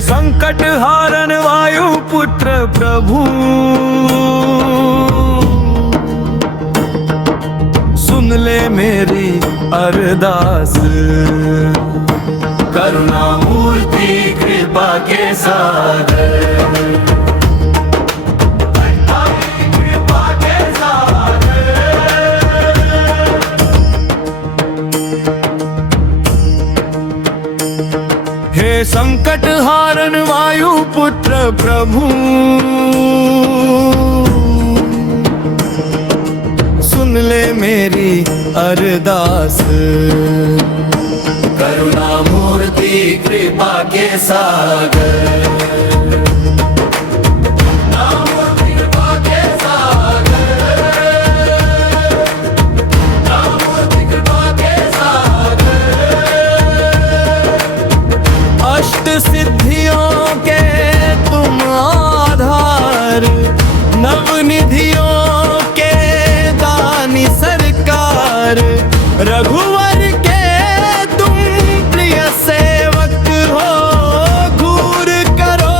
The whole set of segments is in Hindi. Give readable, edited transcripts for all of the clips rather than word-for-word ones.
संकट हारन वायु पुत्र प्रभु, सुन ले मेरी अरदास। करुणा मूर्ति कृपा के सागर, कृपा के सागर। हे संकट हारन वायु पुत्र प्रभु, सुन ले मेरी अरदास। करुणा मूर्ति कृपा के सागर, सिद्धियों के तुम आधार, नवनिधियों के दानी सरकार। रघुवर के तुम प्रिय सेवक हो, घूर करो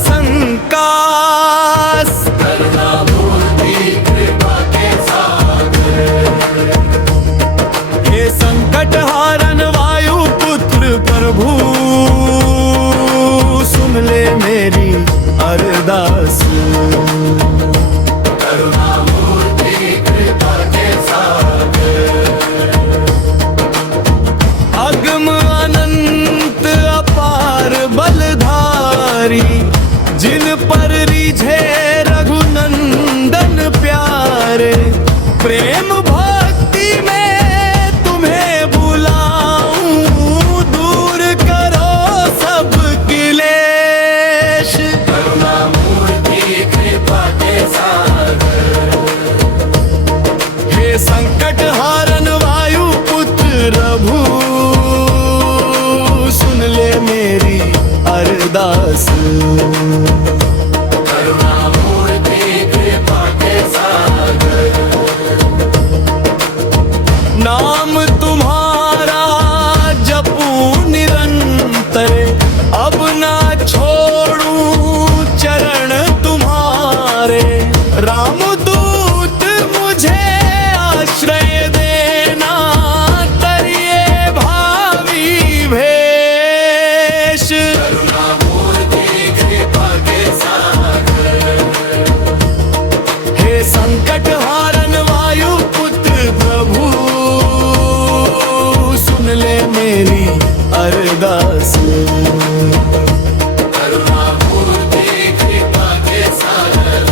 संकास। करुणा मूर्ति कृपा के सागर, हे संकट हारन वायु पुत्र प्रभु, सुन ले मेरी अरदास। करुणा मूर्ति कृपा के सागर, अगम अनंत अपार बलधारी, जिन पर रिझे रघुनंदन प्यारे। प्रेम भक्ति में तुम्हें बुलाऊं, दूर करो सब क्लेश। करुणा मूर्ति कृपा के सागर, हे संकट हारन वायु पुत्र प्रभु, सुन ले मेरी अरदास। करुणा मूर्ति कृपा के सागर, नाम तुम्हारा जपूं निरंतर, अब ना छोड़ूं चरण तुम्हारे। रामदूत मुझे आश्रय देना, तरिए भावी भेष। करुणा मूर्ति कृपा के सागर, हे संकट हारन वायु पुत्र प्रभु, सुन ले मेरी अरदास। करुणा मूर्ति कृपा के सागर,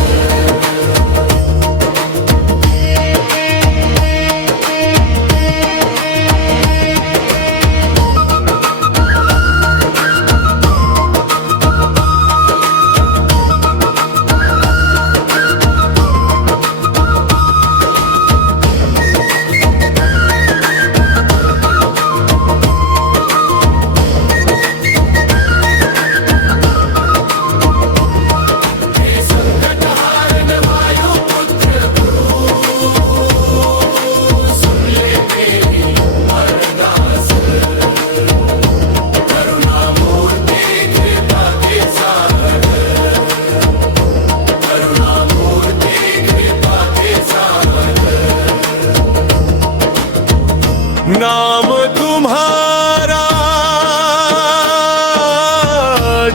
नाम तुम्हारा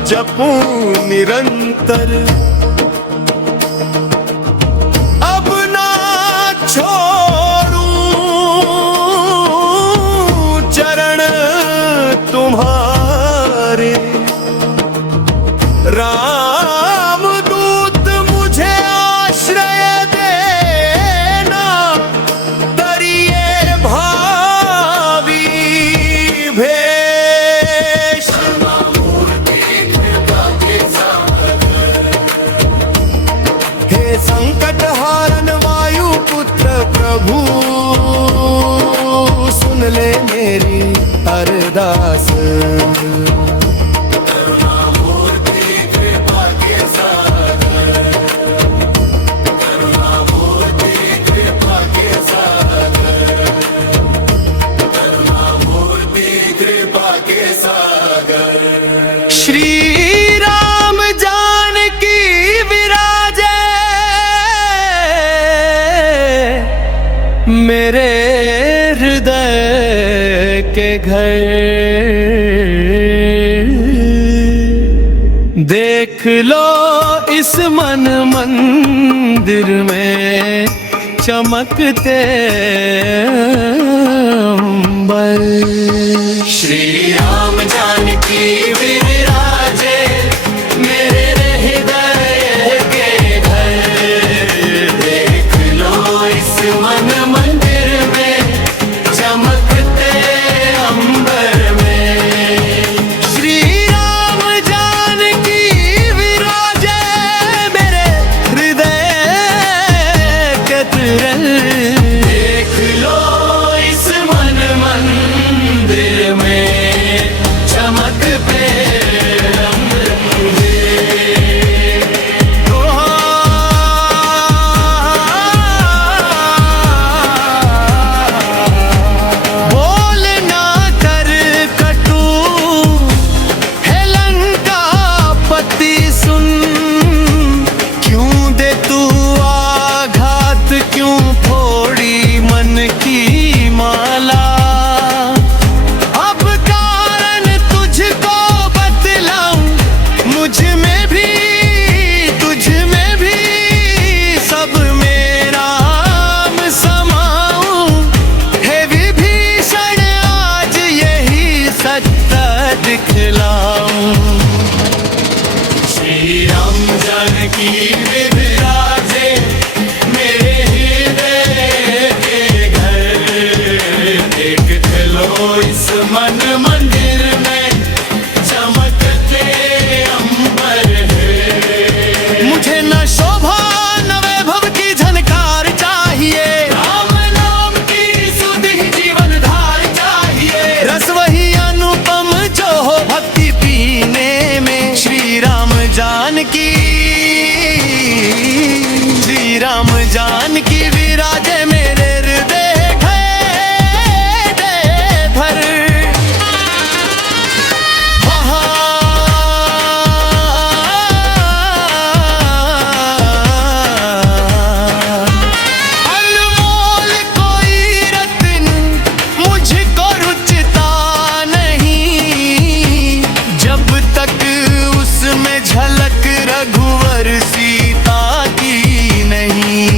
जपूं निरंतर, अब ना छोड़ूं चरण तुम्हारे। रामदूत मुझे आश्रय देना, तरिए भावी भेष। हे संकट हारन वायु पुत्र प्रभु, सुन ले मेरी अरदास। करुणा मूर्ति कृपा के सागर, करुणा मूर्ति कृपा के सागर, करुणा मूर्ति कृपा के सागर। श्री मेरे हृदय के घर। देख लो इस मन मंदिर में चमकते अंबर। श्री राम जानकी विराजे मेरे हृदय के घर। देख लो इस मन मंदिर में चमकते अंबर में। श्री राम जानकी विराजे मेरे हृदय के घर। देख लो इस मन मंदिर में चमकते अंबर में। बोल ना कर कटू है लंका पति सुन। क्यों दे तू आघात, क्यों फोड़ी मन की माला। अब कारण तुझको बतलाऊं, मुझ में भी तुझ में भी सब में राम समाऊं। हे विभीषण आज यही सत्य दिखलाऊं। श्री राम जानकी विराजे मेरे हृदय के घर। देख लो इस मन मंदिर में चमकते अंबर है। मुझे न शोभा न वैभव की झनकार चाहिए। राम नाम की सुध ही जीवन धार चाहिए। रस वही अनुपम जो हो भक्ति पीने में। श्री राम जानकी विराजे मेरे हृदय भर। अनमोल कोई रत्न मुझको रुचता नहीं, जब तक उसमें झलक रघुवर सीता की नहीं।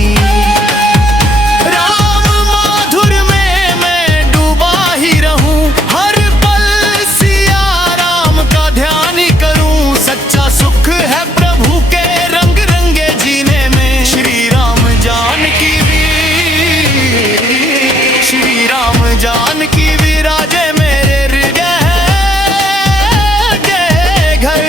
राम माधुर में मैं डूबा ही रहूं, हर पल सिया राम का ध्यान ही करूं। सच्चा सुख है प्रभु के रंग रंगे जीने में। श्री राम जानकी विराजे मेरे हृदय के घर।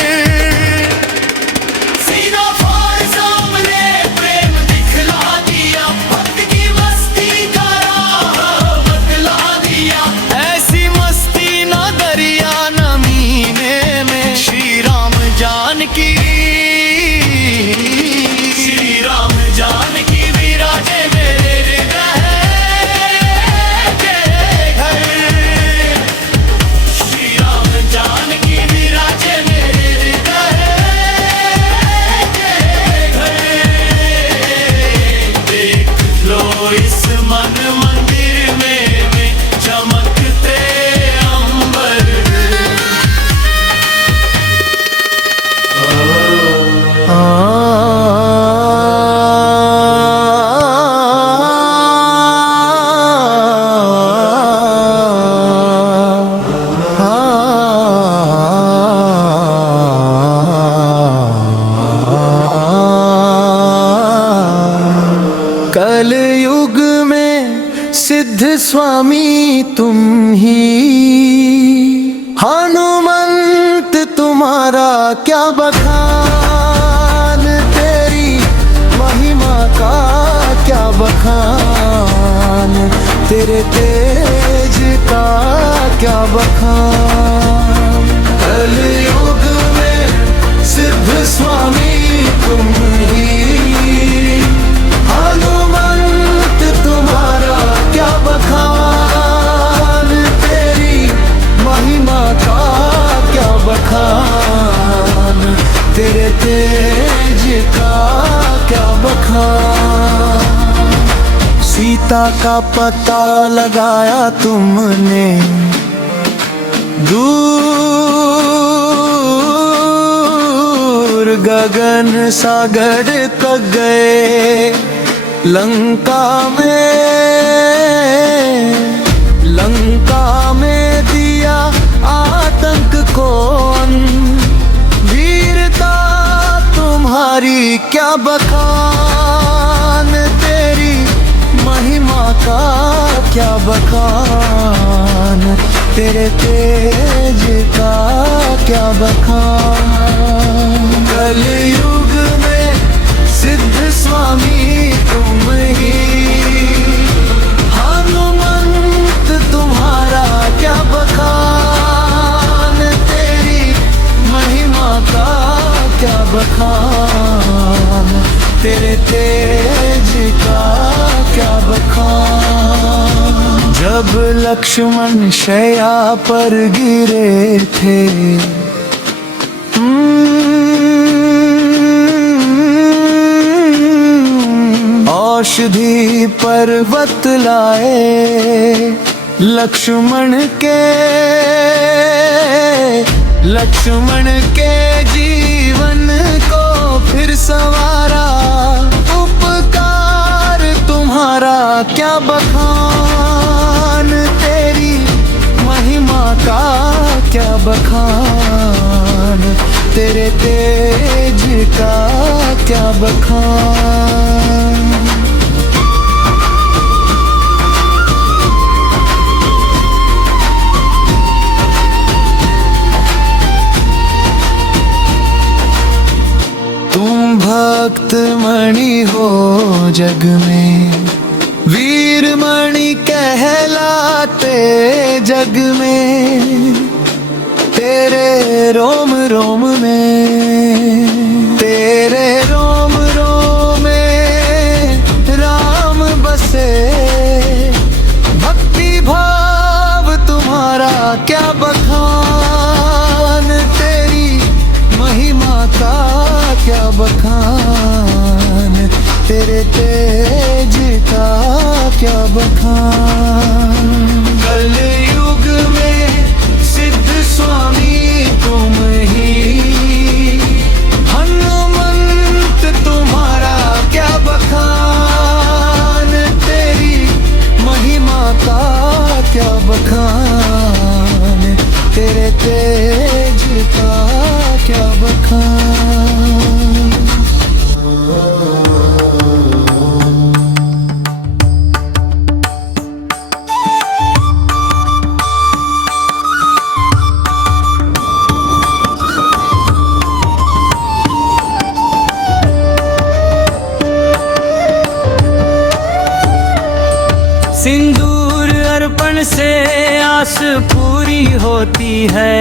सीधा फाड़ सामने प्रेम दिखला दिया, भक्त की मस्ती का राह बतला दिया। ऐसी मस्ती ना दरिया न मीने में। श्री राम जानकी विराजे मेरे हृदय के घर। श्री राम जानकी विराजे मेरे हृदय के घर। देख लो इस मन मंदिर में चमकते अंबर। कलयुग में सिद्ध स्वामी तुम ही, हनुमंत तुम्हारा क्या बखान। तेरी महिमा का क्या बखान, तेरे तेज का क्या बखान। कलयुग में सिद्ध स्वामी तुम ही, हनुमंत तुम्हारा क्या बखान। तेरी महिमा का क्या बखान, तेरे तेज का क्या बखान। सीता सीता का पता लगाया तुमने, दूर गगन सागर तक गए। लंका में दिया आतंक को अंत। वीरता तुम्हारी क्या बखान, तेरी महिमा का क्या बखान, तेरे तेज का क्या बखान। कलयुग में सिद्ध स्वामी तुम ही, हनुमंत तुम्हारा क्या बखान, तेरी महिमा का क्या बखान, तेरे तेज का क्या बखान। जब लक्ष्मण शैया पर गिरे थे, औषधि पर्वत लाए। लक्ष्मण के जीवन को फिर संवारा। उपकार तुम्हारा क्या बखान, तेरी महिमा का क्या बखान, तेरे तेज का क्या बखान। भक्त मणि हो जग में, वीर मणि कहलाते जग में। तेरे रोम रोम में, तेरे रोम रोम में राम बसे। भक्ति भाव तुम्हारा क्या बखान, तेरी महिमा का क्या बखान, तेरे तेज का क्या बखान। कलयुग में सिद्ध स्वामी तुम ही, हनुमंत तुम्हारा क्या बखान, तेरी महिमा का क्या बखान, तेरे तेज का क्या बखान। सिंदूर अर्पण से आस पूरी होती है।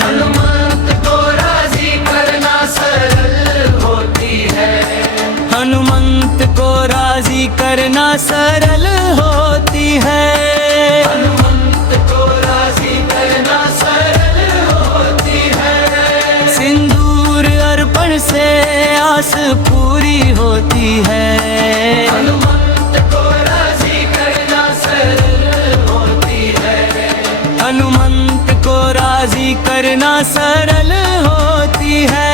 हनुमंत को राजी करना सरल होती है। हनुमंत को राजी करना सरल होती है। हनुमंत को राजी करना सरल होती है। सिंदूर अर्पण से आस पूरी होती है। हनुमंत को राजी करना सरल होती है। हनुमंत को राजी करना सरल होती है।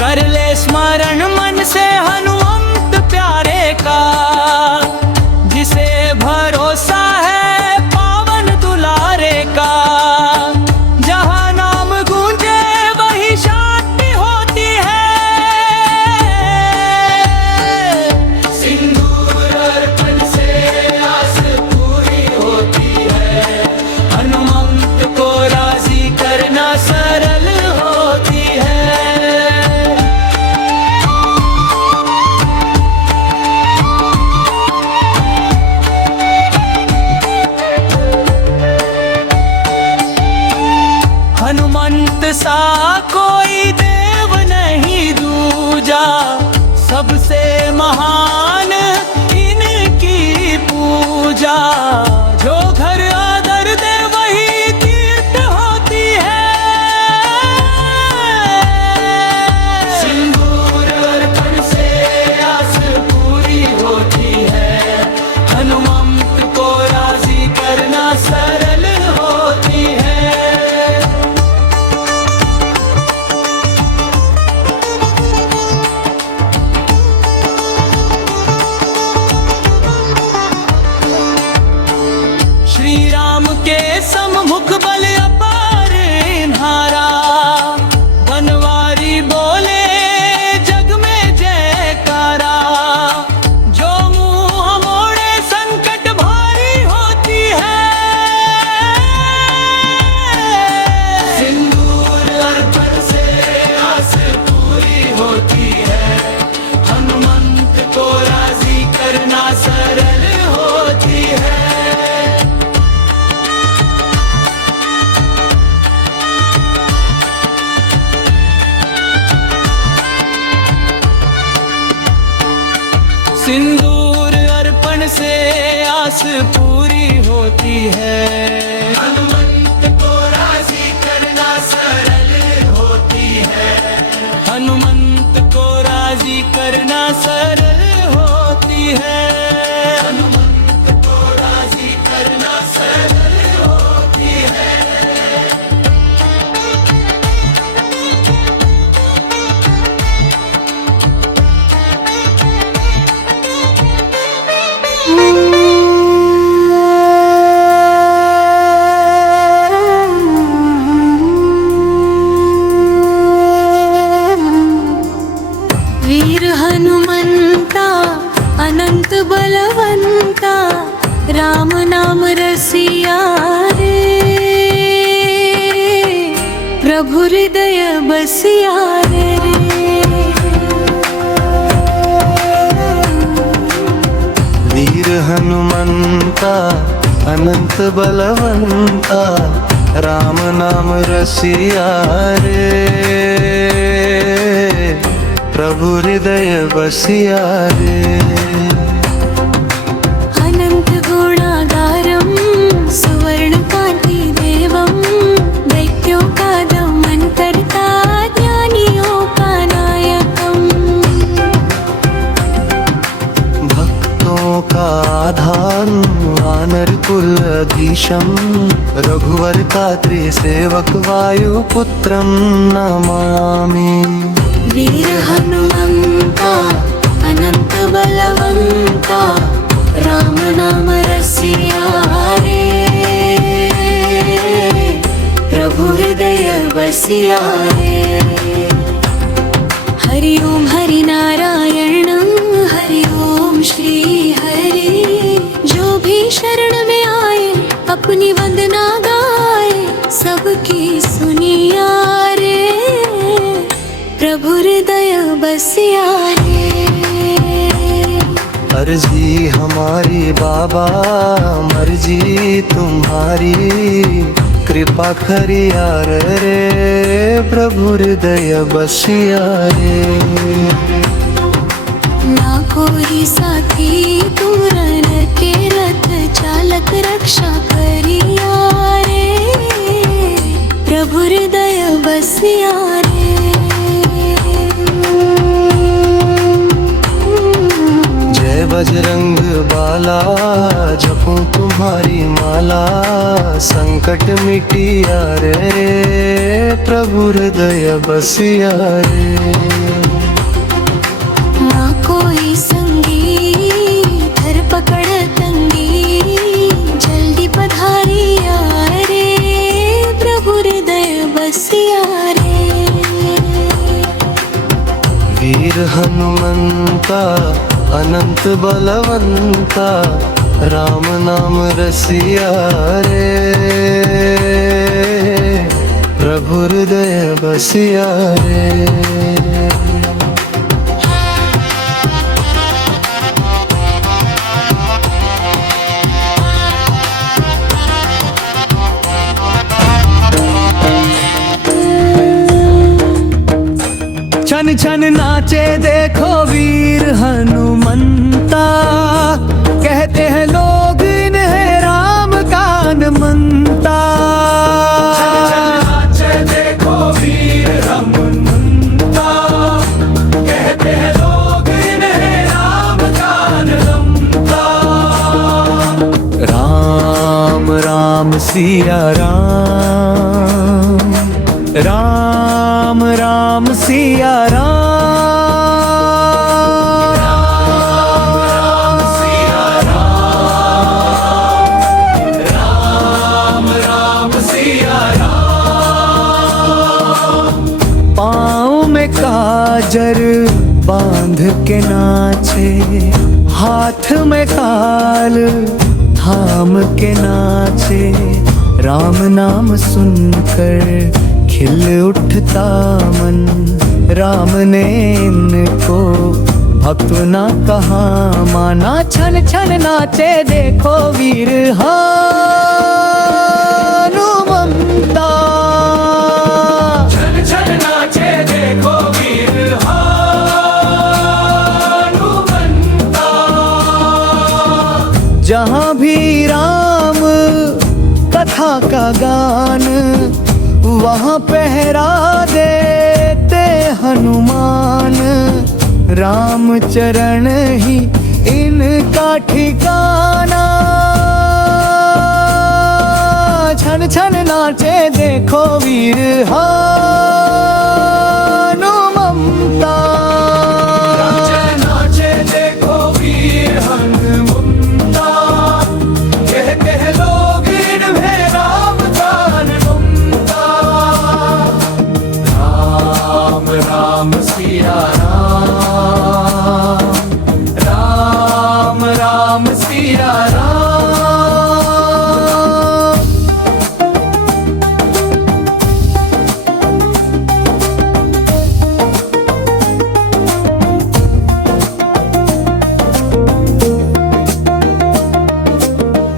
कर ले स्मरण मन से हनुमंत प्यारे का, जिसे भरोसा है पावन दुलारे का। से आस पूरी होती है। हनुमंत को राजी करना सरल होती है। हनुमंत को राजी करना सरल होती है। हनुमंत को राजी करना सरल होती है। वीर हनुमंता अनंत बलवंता, राम नाम रसिया रे, प्रभु हृदय बसिया रे। वीर हनुमंता अनंत बलवंता, राम नाम रसिया रे, प्रभु हृदय बसिया रे। अनंत गुणागारम सुवर्णकांति देवम, दैत्यों का दमन करता ज्ञानियों का नायकम। भक्तों का आधार वानर कुल अधीशम, रघुवर का त्रिसेवक वायुपुत्रम नमामि। वीर हनुमंता अनंत बलवंता, राम नाम रसिया रे, प्रभु हृदय बसिया रे। हरि ओम हरि नारायण, हरि ओम श्री हरि। जो भी शरण में आए अपनी वंदना गाए, सबकी सुनिया रे, प्रभु हृदय बसिया रे। अर्जी हमारी बाबा मर्जी तुम्हारी, कृपा करिया रे, प्रभु हृदय बसिया रे। ना कोई साथी तुरन के रथ चालक, रक्षा करिया रे, प्रभु हृदय बसिया रे। जय बजरंग बाला, जपूं तुम्हारी माला, संकट मिटिया रे, प्रभु हृदय बसिया रे। ना कोई संगी धर पकड़ तंगी, जल्दी पधारिया रे, प्रभु हृदय बसिया रे। वीर हनुमंता अनंत बलवंता, राम नाम रसिया रे, प्रभु हृदय बसिया रे। छन छन नाचे देखो वीर हनुमंता, कहते हैं लोग इन्हें राम का हनुमंता। छन छन नाचे देखो वीर हनुमंता, कहते हैं लोग इन्हें राम का हनुमंता। राम राम सिया राम, राम राम सिया राम, राम राम सिया राम, राम राम सिया राम। पाँव में काजर बांध के नाचे, हाथ में काल थाम के नाचे, राम नाम सुनकर खिल उठता मन, राम ने इनको भक्त ना कहा माना। छन छन नाचे देखो वीर हनुमंता, छन छन नाचे देखो वीर हनुमंता। जहाँ भी राम कथा का गान, वहाँ पहरा देते हनुमान। राम चरण ही इनका ठिकाना, छन छन नाचे देखो वीर हनुमंता। नाचे देखो वीर हनुमंता, कह लोग इनमें राम जान ममता। राम राम सिया राम, राम राम सिया राम।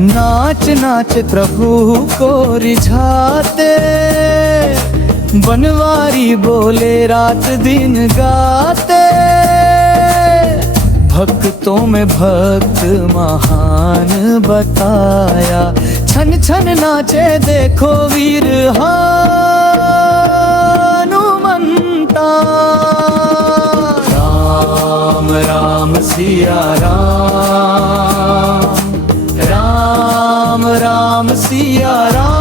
नाच नाच प्रभु को रिझाते, बनवारी बोले रात दिन गाते। भक्तों में भक्त महान बताया, छन छन नाचे देखो वीर हनुमंता। राम राम सिया राम, राम राम सिया राम।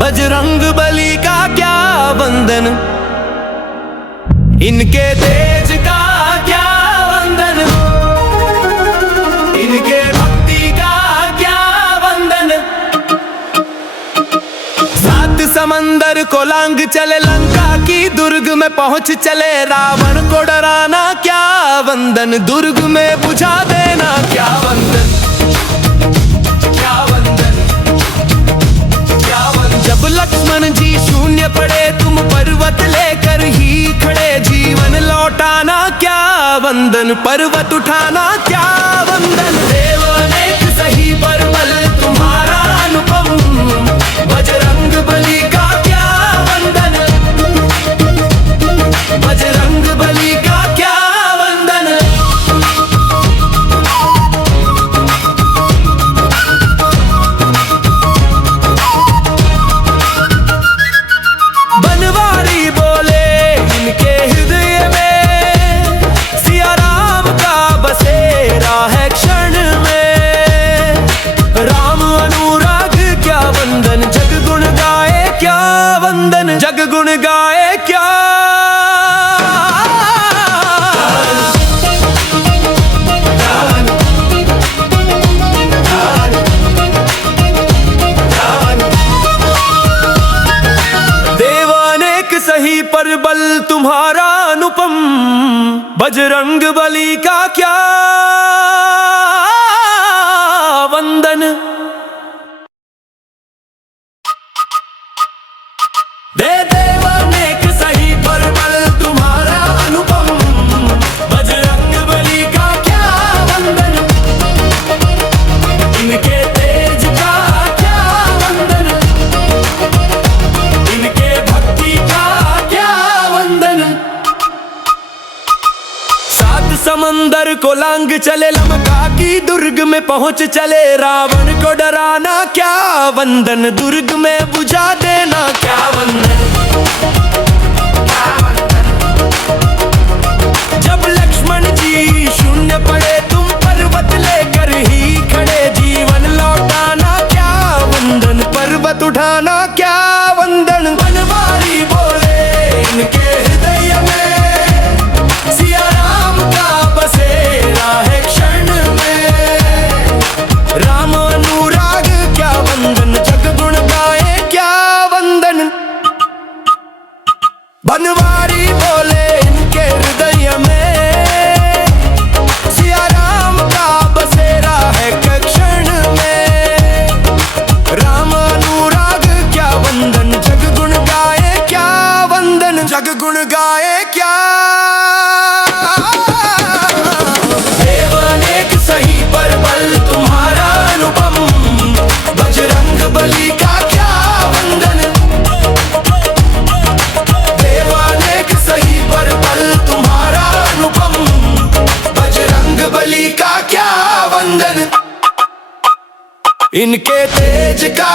बजरंग बली का क्या वंदन, इनके तेज का क्या वंदन, इनके भक्ति का क्या वंदन। सात समंदर को लांग चले, लंका की दुर्ग में पहुंच चले। रावण को डराना क्या वंदन, दुर्ग में बुझा देना क्या वंदन। जब लक्ष्मण जी शून्य पड़े, तुम पर्वत लेकर ही खड़े। जीवन लौटाना क्या वंदन, पर्वत उठाना क्या वंदन। देव अनेक सही पर बल तुम्हारा अनुपम, बजरंग बली का क्या वंदन, बजरंग बली का क्या वंदन। जग गुण गाए क्या, देव अनेक सही पर बल तुम्हारा अनुपम, बजरंग बली का क्या वंदन। देव अनेक सही पर बल तुम्हारा अनुपम, बजरंग बली का क्या वंदन, इनके तेज का क्या वंदन, इनके भक्ति का क्या वंदन। सात समंदर को लांग चले, लंका की दुर्ग में पहुंच चले। रावण को डराना क्या वंदन, दुर्ग में बुझा देना क्या वंदन। जब लक्ष्मण जी शून्य पड़े, तुम पर्वत लेकर ही खड़े। जीवन लौटाना क्या वंदन, पर्वत उठाना क्या वंदन। बनवारी बोले इनके हृदय में सिया राम। इनके तेज का